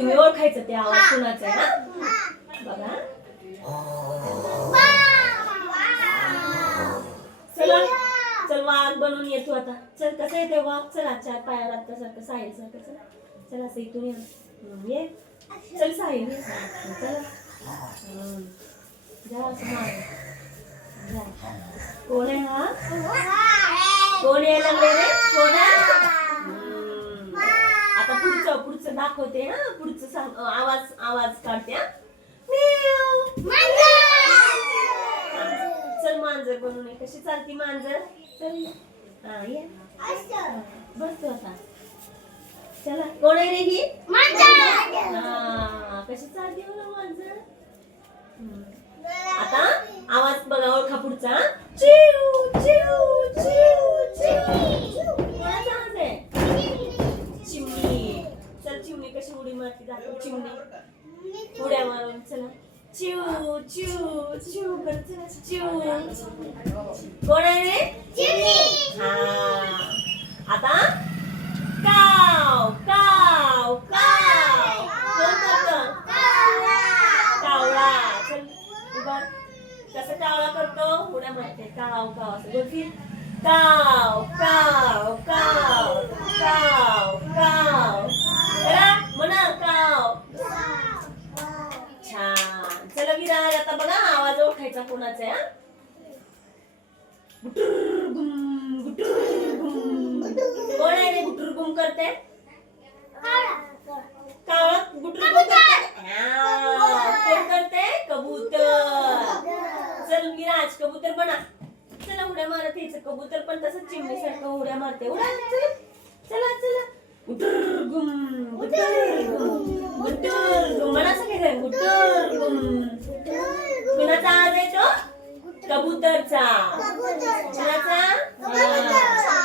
तुम्ही ओळखायचं ते आवाज कुणाचा आहे ना? बघा. चला चल वाघ बनवून येतो आता. चल कसं येते वाघ चला चार पाया लागतं सारखं साहिल सारखं. चला चला असं इथून ये. ये. चल साहिल. चला. जा. जा. कोण आहे हा? कोण यायला लागले रे? कोण आहे? पुढचं दाखवते हा पुढचं सांग आवाज आवाज काढते हा. चल मांजर बनवून ये. कशी चालती मांजर? चल ये. हा ये. बस आता. चला. कोण आहे रे ही? हा कशी चालती बघा मांजर? हम्म. आता आवाज बघा ओळखा पुढचा चिव चिव चिव चिव कोणाचा आवाज आहे चिमणी चल चिमणी कशी उडी मारती दाखव चिमणी उड्या मारून चला चिव चिव चिव कर चला चिव कोण आहे रे हा आता काव काव काव कोण करतं कावळा चल उभा कसं कावळा करतो उड्या मारते काव काव असं बोल फिर काव काव काव काव काव छान आता बघा आवाज ओळखायचा कोणाचा आहे हा? कोण आहे रे गुटुर गुम करते कावळा गुटुर गुम कोण करते? कबूतर. चल विराज कबूतर बना. चला उड्या मारत यायचं. कबूतर पण तसं चिमणी सारखं उड्या मारते. उडा चला चला चला. गुटुर गुम गुटुर गुम गुटुर गुम म्हणा सगळे गुटुर गुम कुणाचा आवाज आहे तो? कबूतरचा. कुणाचा हा.